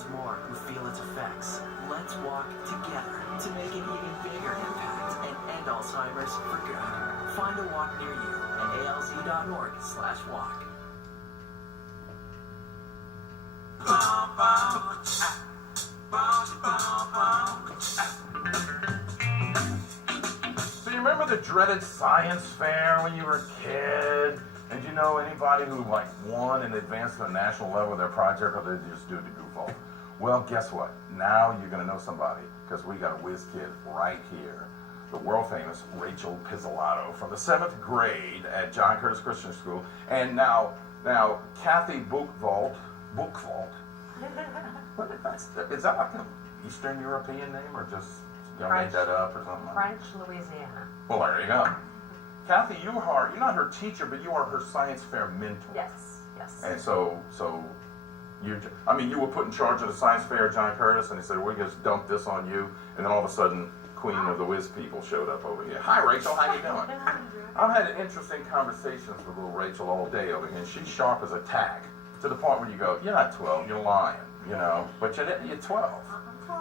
millions more who feel its effects. Let's walk together to make an even bigger impact and end Alzheimer's for good. Find a walk near you at alz.org/walk. So you remember the dreaded science fair when you were a kid? And you know anybody who like won and advanced to the national level of their project, or they just do it to goof off? Well, guess what? Now you're going to know somebody, because we got a whiz kid right here. The world famous Rachel Pizzolato from the 7th grade at John Curtis Christian School. And now Kathy Buchwald. Is that like an Eastern European name, or just y'all made that up or something? French, Louisiana. Well, there you go. Kathy, you're not her teacher, but you are her science fair mentor. Yes. And so you were put in charge of the science fair at John Curtis, and they said, we're going to dump this on you. And then all of a sudden, Queen of the Whiz people showed up over here. Hi, Rachel, how you doing? I've had interesting conversations with little Rachel all day over here, and she's sharp as a tack, to the point where you go, you're not 12, you're lying, but you're 12.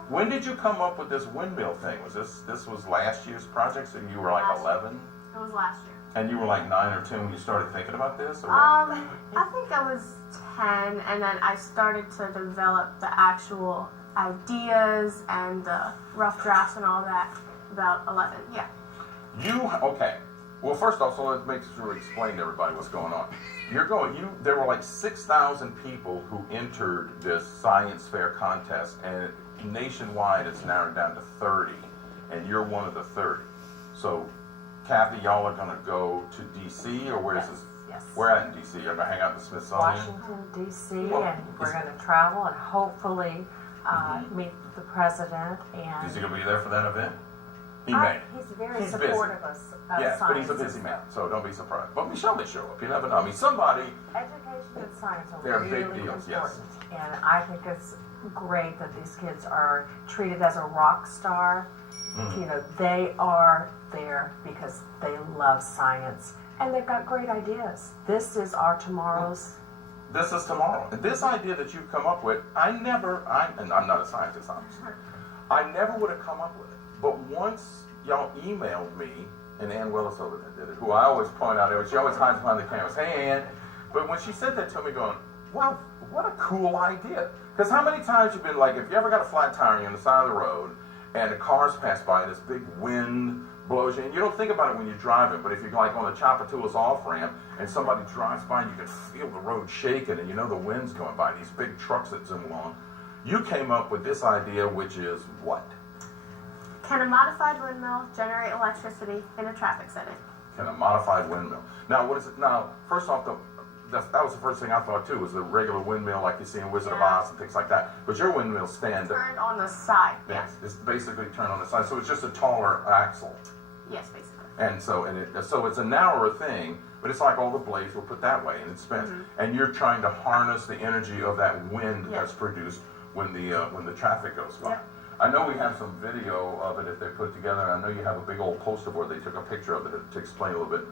When did you come up with this windmill thing? Was this was last year's project, so you were like 11? It was last year. And you were like 9 or 10 when you started thinking about this? Or I think I was 10, and then I started to develop the actual ideas and the rough drafts and all that about 11. Yeah. Okay. Well, first off, so let's make sure we explain to everybody what's going on. There were like 6,000 people who entered this science fair contest, and nationwide it's narrowed down to 30, and you're one of the 30. So, Kathy, y'all are going to go to D.C., or where's this? Yes. Where at in D.C.? You're going to hang out in the Smithsonian? Washington, D.C., and we're going to travel and hopefully meet the president. And Is he going to be there for that event? He may. He's very supportive of science. Yes, but he's a busy man, so don't be surprised. But Michelle may show up. You never know. I mean, somebody... Education and science are They're really big deals, important. yes. And I think it's great that these kids are treated as a rock star. They are there because they love science. And they've got great ideas. This is our tomorrow's... This is tomorrow. And this idea that you've come up with, and I'm not a scientist, obviously. I never would have come up with it. But once y'all emailed me, and Ann Willis over there did it, who I always point out, she always hides behind the cameras. Hey, Ann. But when she said that to me, going, wow, what a cool idea. Because how many times you've been like, if you ever got a flat tire and you're on the side of the road, and the cars pass by, and this big wind blows you, and you don't think about it when you're driving, but if you're like on the Chapatulas off-ramp, and somebody drives by, and you can feel the road shaking, and you know the wind's going by, these big trucks that zoom along, you came up with this idea, which is what? Can a modified windmill generate electricity in a traffic setting? Can a modified windmill. Now, what is it? Now, first off, that was the first thing I thought, too, was the regular windmill like you see in Wizard of Oz and things like that. But your windmill stand... Turned on the side, yes. It's basically turned on the side, so it's just a taller axle. Yes, basically. And so it's a narrower thing, but it's like all the blades were put that way, and it spins. And you're trying to harness the energy of that wind that's produced when the traffic goes by. Yep. I know we have some video of it if they're put together, and I know you have a big old poster board. They took a picture of it to explain a little bit.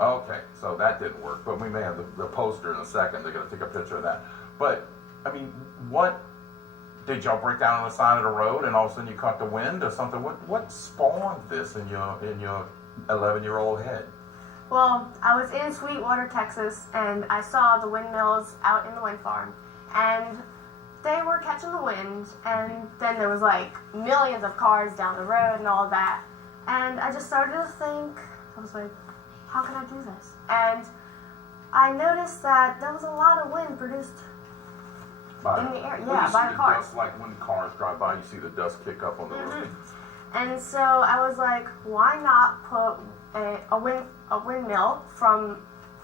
Okay, so that didn't work, but we may have the poster in a second. They're going to take a picture of that. But, I mean, what, did y'all break down on the side of the road and all of a sudden you caught the wind or something? What spawned this in your 11-year-old head? Well, I was in Sweetwater, Texas, and I saw the windmills out in the wind farm, and they were catching the wind, and then there was like millions of cars down the road and all that, and I just started to think, I was like, how can I do this? And I noticed that there was a lot of wind produced in the air, by the cars. Dust, like when cars drive by, you see the dust kick up on the road. And so I was like, why not put a windmill from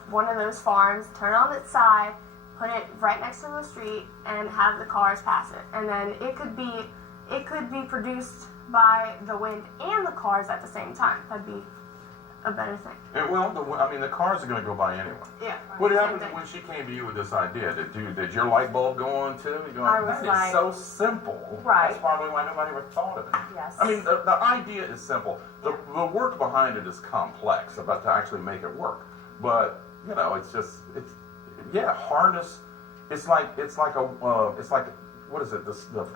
one of those farms, turn it on its side, put it right next to the street, and have the cars pass it. And then it could be produced by the wind and the cars at the same time. That'd be a better thing. Yeah, well, the cars are going to go by anyway. Yeah. What happened when she came to you with this idea? Did your light bulb go on too? You're going, I was that is so simple. Right. That's probably why nobody ever thought of it. Yes. I mean, the idea is simple. The work behind it is complex, about to actually make it work. But harness. It's like what is it?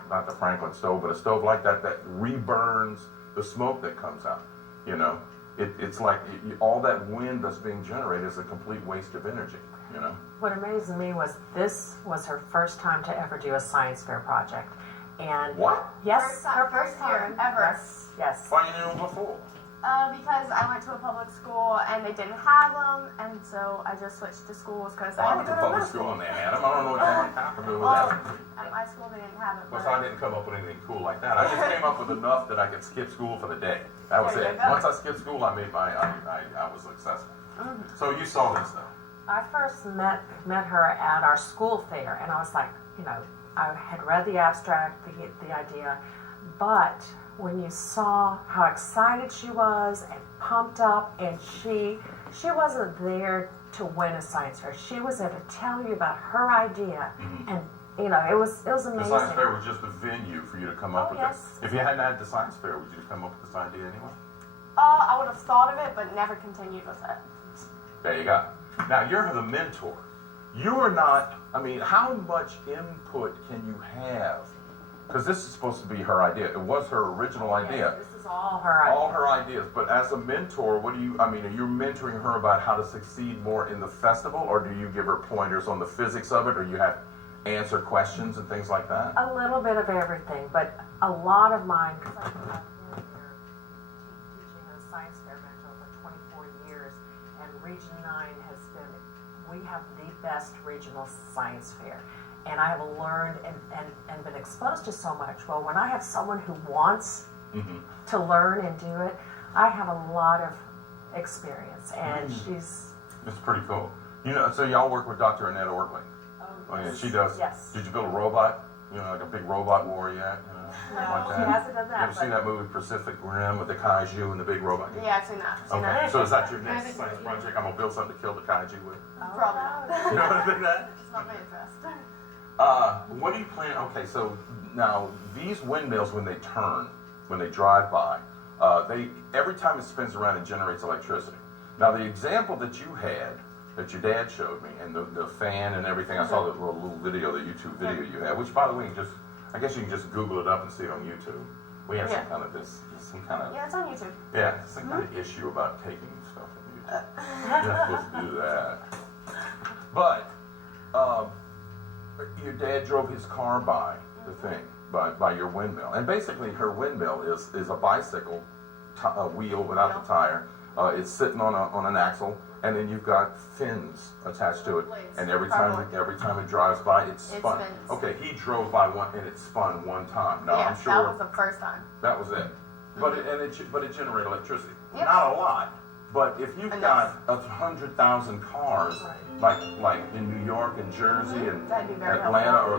Not the Franklin stove, but a stove like that reburns the smoke that comes out. You know, it's like all that wind that's being generated is a complete waste of energy. You know. What amazed me was this was her first time to ever do a science fair project, and What? yes, her first year ever. Yes. Why you knew before? Because I went to a public school and they didn't have them, and so I just switched to schools because Well, I I had went to to go to public middle school school. and they had them. I don't know what happened with Well, that. at my school they didn't have it. Well, But so I didn't come up with anything cool like that. I just came up with enough that I could skip school for the day. That was There it. you go. Once I skipped school, I was successful. So you saw this though. I first met her at our school fair, and I was like, you know, I had read the abstract, the idea, but when you saw how excited she was and pumped up, and she wasn't there to win a science fair. She was there to tell you about her idea, and you know, it was amazing. The science fair was just the venue for you to come up with yes. it. If you hadn't had the science fair, would you come up with this idea anyway? I would have thought of it, but never continued with it. There you go. Now you're the mentor. You are not, I mean, how much input can you have? Because this is supposed to be her idea. It was her original idea. Yes, this is all her idea. All her ideas. But as a mentor, are you mentoring her about how to succeed more in the festival, or do you give her pointers on the physics of it, or you have answer questions and things like that? A little bit of everything, but a lot of mine, because I've been here teaching as a science fair mentor for 24 years, and Region 9 has been, we have the best regional science fair. And I have learned and been exposed to so much. Well, when I have someone who wants to learn and do it, I have a lot of experience, and she's... It's pretty cool. You know, so y'all work with Dr. Annette Ortley. Oh yeah, she does. Yes. Did you build a robot? You know, like a big robot warrior, you know, something like that? She hasn't done You that. ever seen that movie Pacific Rim with the kaiju and the big robot? Yeah, I've seen that. Okay, so is that your next science project? I'm gonna build something to kill the kaiju with. Probably not. You know what I mean? That? It's not my interest. What do you plan? Okay, so now these windmills, when they turn, when they drive by, every time it spins around, it generates electricity. Now the example that you had, that your dad showed me, and the fan and everything, I saw the little video, the YouTube video you had, which by the way, I guess you can just Google it up and see it on YouTube. We have some kind of Yeah, it's on YouTube. yeah, some kind of issue about taking stuff from YouTube. You're not supposed to do that. But your dad drove his car by the thing, by your windmill, and basically her windmill is a bicycle wheel without the tire. It's sitting on an axle, and then you've got fins attached to it, and every time it drives by, it's spun. spins. Okay, he drove by one and it spun one time. Now Yeah, I'm sure that was the first time. that was it. But it generated electricity. Yep. Not a lot, but if you've Enough. got 100,000 cars, like in New York and Jersey and That'd be very Atlanta, or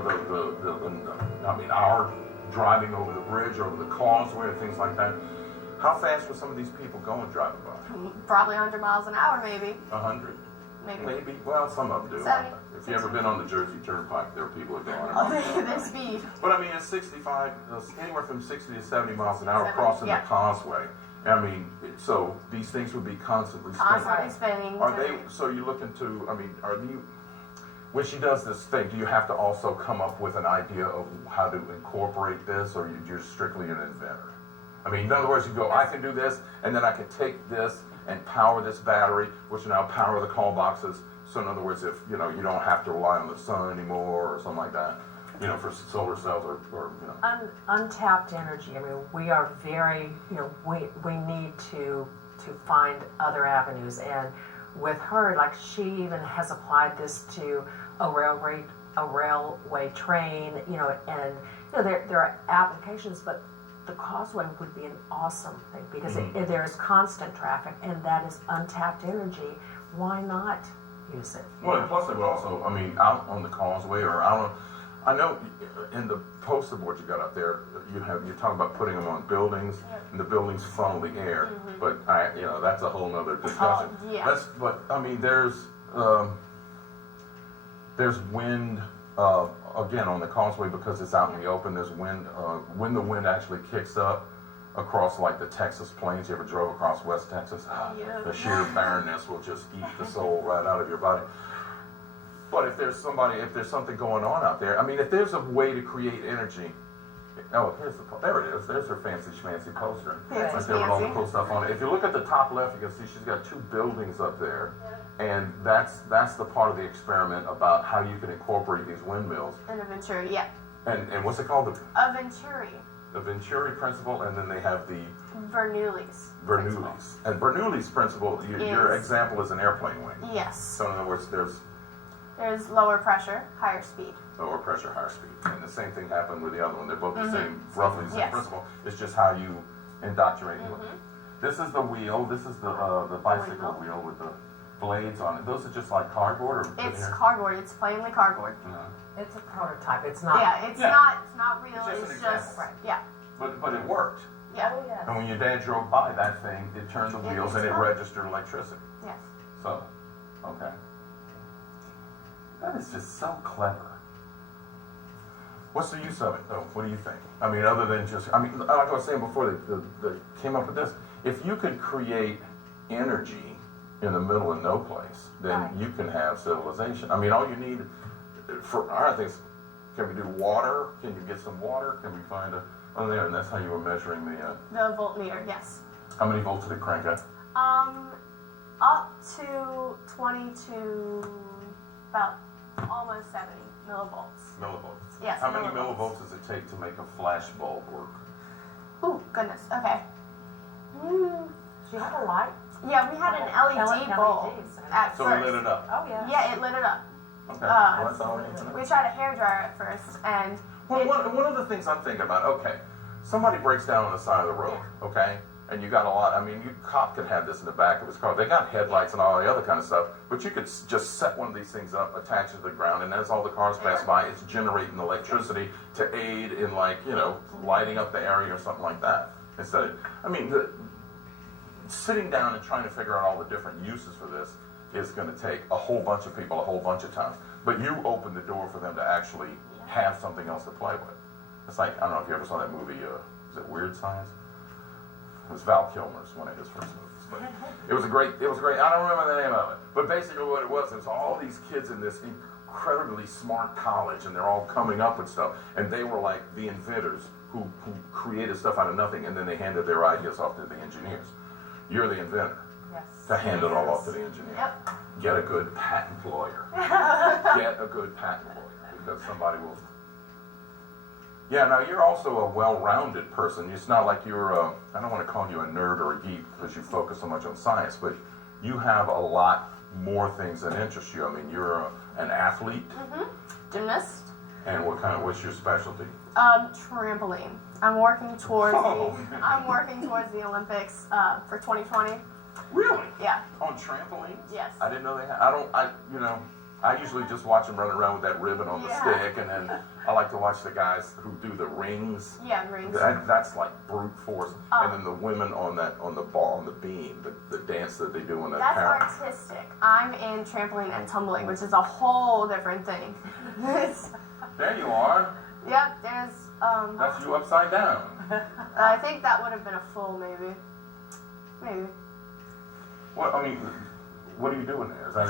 our driving over the bridge or over the causeway or things like that, how fast were some of these people going driving by? Probably 100 miles an hour, maybe. 100? Maybe. Maybe. Well, some of them do. 70. If you ever been on the Jersey Turnpike, there are people that go on. Oh, their speed. But I mean, it's 65, anywhere from 60 to 70 miles an hour 70, crossing yeah. the causeway. I mean, so these things would be constantly spinning. Constantly spinning. Are they? So you look into? I mean, are you? When she does this thing, do you have to also come up with an idea of how to incorporate this, or you're strictly an inventor? I mean, in other words, you go, I can do this, and then I can take this and power this battery, which will now power the call boxes. So in other words, if you don't have to rely on the sun anymore, or something like that, for solar cells or. Untapped energy. I mean, we are very, we need to find other avenues. And with her, like, she even has applied this to a railway train, and there are applications, but the causeway would be an awesome thing because there is constant traffic, and that is untapped energy. Why not use it? Well, and plus it would also, I mean, out on the causeway or out on, I know in the poster board you got up there, you're talking about putting them on buildings, and the buildings funnel the air, but that's a whole nother discussion. Yeah. But I mean, there's wind, again, on the causeway because it's out in the open. There's wind, when the wind actually kicks up across like the Texas plains. You ever drove across West Texas? Yeah. The sheer barrenness will just eat the soul right out of your body. But if there's something going on out there, I mean, if there's a way to create energy. Oh, there it is. There's her fancy schmancy poster. Fancy Right there with all the schmancy. cool stuff on it. If you look at the top left, you can see she's got 2 buildings up there. And that's the part of the experiment about how you can incorporate these windmills. And a Venturi, yeah. And what's it called? A Venturi. The Venturi principle, and then they have the Bernoulli's. Bernoulli's. And Bernoulli's principle, your Is- example is an airplane wing. Yes. So in other words, there's There's lower pressure, higher speed. lower pressure, higher speed. And the same thing happened with the other one. They're both the same, Mm-hmm. roughly the same Yes. principle. It's just how you indoctrinate them. This is the wheel. This is the bicycle windmill. wheel with the blades on it. Those are just like cardboard or It's veneer? cardboard. It's plainly cardboard. It's a prototype. It's not. Yeah, it's Yeah. not real. It's just It's an just example. yeah, But it worked. yeah, Oh, yes. And when your dad drove by that thing, it turned the It wheels and it exploded. registered electricity. yes. So, okay. That is just so clever. What's the use of it, though? What do you think? I mean, other than just, I mean, like I was saying before they came up with this, if you could create energy in the middle of no place, then Right. you can have civilization. I mean, all you need for our things, can we do water? Can you get some water? Can we find oh, there, and that's how you were measuring the, The voltmeter, yes. how many volts did it crank at? Up to 20 to about almost 70 millivolts. Millivolts. Yes, How many millivolts. millivolts does it take to make a flash bulb work? Oh goodness. Okay. She had a light. Yeah, we had an LED bulb LEDs. at So first. it lit it up. Oh, yeah. Yeah, it lit it up. Okay. Well, that's all I need to know. We tried a hairdryer at first, and Well, it- one of the things I'm thinking about, okay, somebody breaks down on the side of the road, okay? And you got a lot, I mean, cop could have this in the back of his car. They got headlights and all the other kind of stuff, but you could just set one of these things up, attach it to the ground, and as all the cars pass by, it's generating electricity to aid in, like, you know, lighting up the area or something like that. Instead of, I mean, sitting down and trying to figure out all the different uses for this is going to take a whole bunch of people a whole bunch of times. But you open the door for them to actually have something else to play with. It's like, I don't know if you ever saw that movie, is it Weird Science? It was Val Kilmer's, one of his first movies. But it was great, I don't remember the name of it. But basically what it was all these kids in this incredibly smart college, and they're all coming up with stuff. And they were like the inventors who created stuff out of nothing, and then they handed their ideas off to the engineers. You're the inventor. Yes. To hand it all off to the engineer. Yep. Get a good patent lawyer. Get a good patent lawyer, because somebody will. Yeah, now you're also a well-rounded person. It's not like you're I don't want to call you a nerd or a geek because you focus so much on science, but you have a lot more things that interest you. I mean, you're an athlete. gymnast. And what's your specialty? Trampoline. I'm working towards Oh, I'm working towards the Olympics for 2020. Really? Yeah. On trampolines? Yes. I didn't know they had. I usually just watch them running around with that ribbon on the Yeah. stick, and then I like to watch the guys who do the rings. Yeah, rings. That's like brute force. Oh. And then the women on the ball, on the beam, the dance that they do in the That's parent. artistic. I'm in trampoline and tumbling, which is a whole different thing. There you are. Yep, there's That's you upside down. I think that would have been a full maybe. Maybe. What I mean, what are you doing there? Is that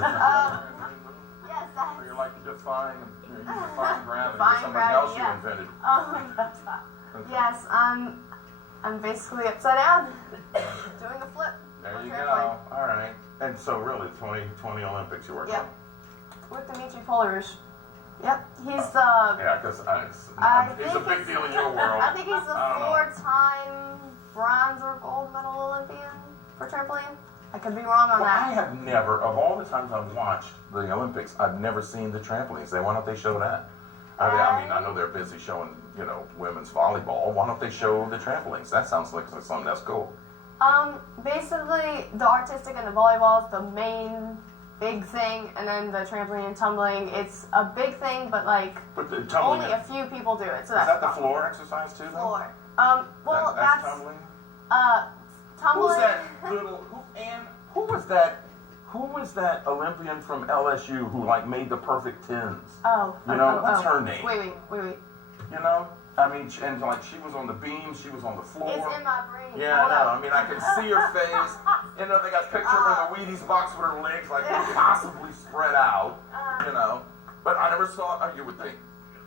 Yes, that's so you're like defying gravity, or Defying something gravity, else yeah. you invented? Okay. yes, I'm basically upside down doing the flip. There on you trampoline. go. All right. And so really, 2020 Olympics you work Yep. on. With Dimitri Polarush. Yep, he's the Yeah, because he's a think big he's- deal in your world. I think he's the I don't know. 4-time bronze or gold medal Olympian for trampoline. I could be wrong on Well, that. I have never, of all the times I've watched the Olympics, I've never seen the trampolines. Why don't they show that? I mean, I know they're busy showing, women's volleyball. Why don't they show the trampolines? That sounds like something that's cool. Basically, the artistic and the volleyball is the main big thing, and then the trampoline and tumbling, it's a big thing, but But the tumbling, only a few people do it, so is that's that the problem. floor exercise too, though? Floor. Well, That's that's tumbling? tumbling. Who's that little, who was that Olympian from LSU who made the perfect tens? What's her name? Wait. I mean, and she was on the beam, she was on the floor. It's in my brain. Yeah, Hold I know. up. I mean, I can see her face. They got a picture of her in the Wheaties box with her legs possibly spread out. But I never saw, you would think,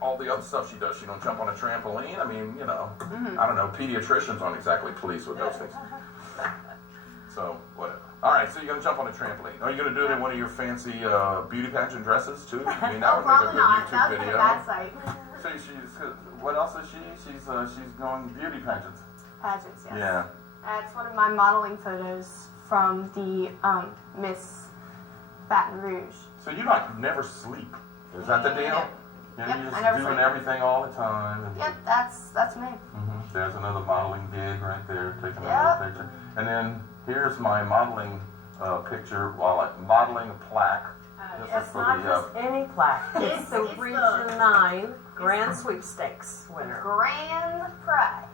all the other stuff she does. She don't jump on a trampoline. I mean, you know, I don't know, pediatricians aren't exactly pleased with those things. So, whatever. All right, so you're going to jump on a trampoline. Are you going to do it in one of your fancy beauty pageant dresses, too? I mean, that would make a good not. YouTube That would be video. a bad sight. So what else is she? She's going beauty pageants. Pageants, yes. Yeah. That's one of my modeling photos from the Miss Baton Rouge. So you like never sleep. Is that the deal? Yep. Yeah, Yep, you're I just never doing sleep. everything all the time. And Yep, that's me. There's another modeling gig right there, taking Yep. another picture. And then here's my modeling picture while I'm modeling a plaque. This is It's for not the, just any plaque. It's the It's Region the- 9 Grand Sweepstakes The winner. grand prize.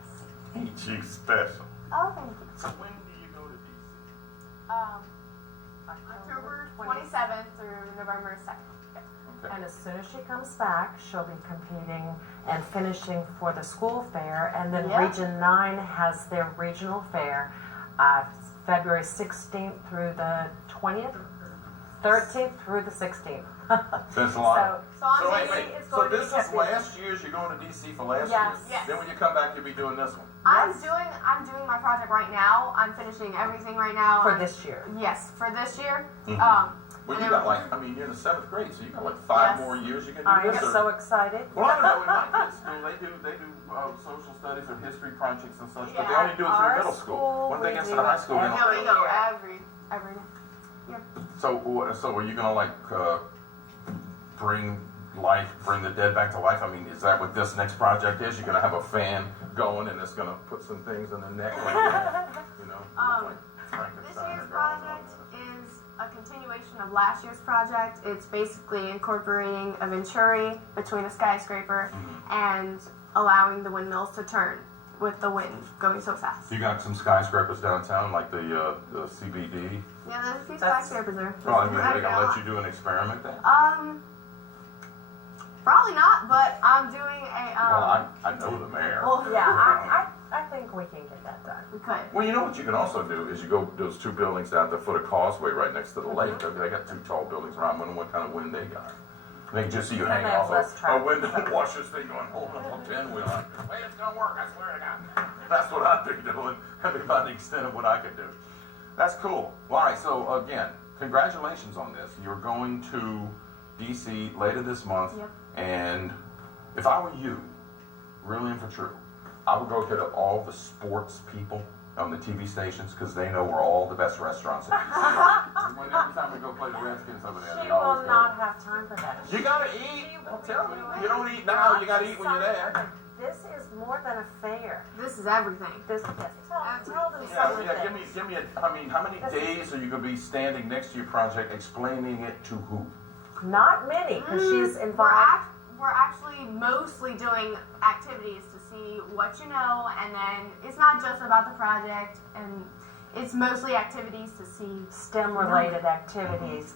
Chief Special. Oh, thank you. So when do you go to DC? October 27th through November 2nd. Okay. And as soon as she comes back, she'll be competing and finishing for the school fair. And then Yep. Region 9 has their regional fair February 16th through the 20th, 13th through the 16th. There's a lot. So on So wait, TV, wait. it's So going to this be is kept last year's. You're going to DC for last Yes. year. Yes. Then when you come back, you'll be doing this one. I'm doing my project right now. I'm finishing everything right now. For this year. Yes, for this year. Well, And you then- got like, I mean, you're in the 7th grade, so you got like 5 Yes. more years you can do I am this. so excited. Well, I don't know. In my kids' school, they do social studies or history projects and such, but they Yeah, only do it through our middle school. school, When they we get to do the high it school, they every- don't. No, we go year. every year. So are you gonna like bring the dead back to life? I mean, is that what this next project is? You're gonna have a fan going and it's gonna put some things in the neck, like you know, like This Frankenstein year's or going project is a continuation of last year's project. It's basically incorporating a venturi between a skyscraper and allowing the windmills to turn with the wind going so fast. You got some skyscrapers downtown, like the CBD. Yeah, there's a few That's- skyscrapers there. Well, I mean, are they gonna let you do an experiment then? Probably not, but I'm doing a Well, I know the mayor. well, Yeah, I think we can get that done. we could. Well, you know what you can also do is you go those 2 buildings down at the foot of Causeway right next to the lake. They got 2 tall buildings around. I wonder what kind of wind they got. They can just see you And hanging they have off less a traffic. window and watch this thing going, hold up a pinwheel. Hey, it's gonna work, I swear to God. That's what I've been doing. I mean, about the extent of what I could do. That's cool. Well, all right, so again, congratulations on this. You're going to DC later this month. Yep. And if I were you, really and for true, I would go hit up all the sports people on the TV stations because they know where all the best restaurants are. Every time we go play the Redskins over there, She they will always go. not have time for that. You gotta eat. Well, tell me. You don't eat now. You gotta eat when you're there. This is more than a fair. This is everything. This, yes, tell them Yeah, some of the yeah. things. Give me. I mean, how many days are you gonna be standing next to your project, explaining it to who? Not many, because she's We're, involved. we're actually mostly doing activities to see what you know, and then it's not just about the project, and it's mostly activities to see. STEM-related activities.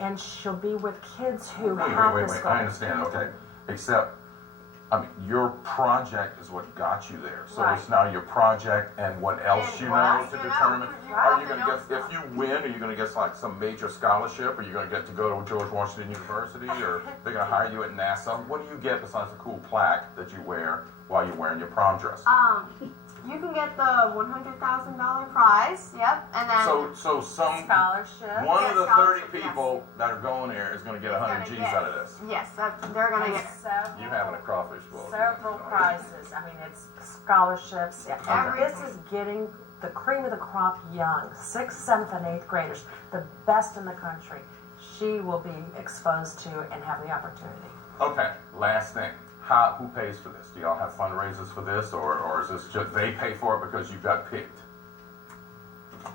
And she'll be with kids who Wait. have I this. understand. Okay, except. I mean, your project is what got you there. So Right. it's now your project and what else And you what know else to you know. determine. You Are have you to gonna know get, if stuff. you win, are you gonna get like some major scholarship? Are you gonna get to go to George Washington University? Or they're gonna hire you at NASA? What do you get besides a cool plaque that you wear while you're wearing your prom dress? You can get the $100,000 prize. Yep, and then So some, Scholarship. one Yeah, of the 30 scholarship, yes. people that are going there is gonna get 100 G's get- out of this. yes, they're gonna And get it. several- You having a crawfish boil. Several prizes. I mean, it's scholarships. Yeah. And Everything. this is getting the cream of the crop young, 6th, 7th, and 8th graders, the best in the country. She will be exposed to and have the opportunity. Okay, last thing. Who pays for this? Do y'all have fundraisers for this, or is this just they pay for it because you got picked?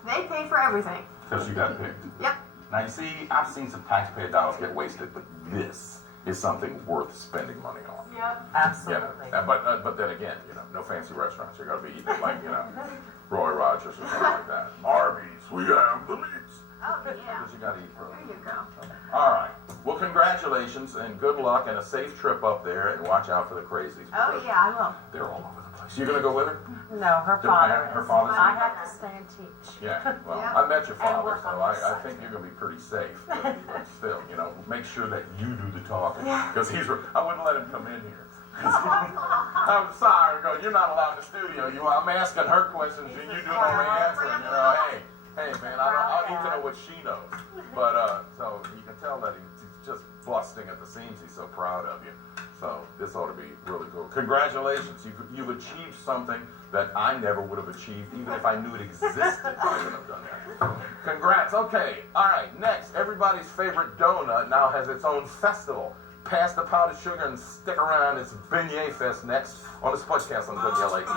They pay for everything. Because you got picked. Yep. Now you see, I've seen some taxpayer dollars get wasted, but this is something worth spending money on. Yep. You know, Absolutely. but then again, no fancy restaurants. You're gonna be eating like Roy Rogers or something like that. Arby's, we have the meats. Oh yeah. Because you gotta eat There protein. you go. All right. Well, congratulations and good luck and a safe trip up there, and watch out for the crazies. Oh because yeah, I will. They're all over the place. So you're gonna go with her? No, her The father parent- is. her father's I in have to stay and teach. Yeah, well, Yeah. I met your father, work so on I this side. think you're gonna be pretty safe. But still, make sure that you do the talking. Because I wouldn't let him come in here. I'm sorry, you're not allowed in the studio. I'm asking her questions and you doing all the answering. Hey, man, I need to know what she knows. But so you can tell that he's just busting at the seams. He's so proud of you. So this ought to be really cool. Congratulations, you've achieved something that I never would have achieved, even if I knew it existed. I wouldn't have done that. Congrats. Okay, all right. Next, everybody's favorite donut now has its own festival. Pass the powdered sugar and stick around. It's Beignet Fest next on the Spudcast on WLAP.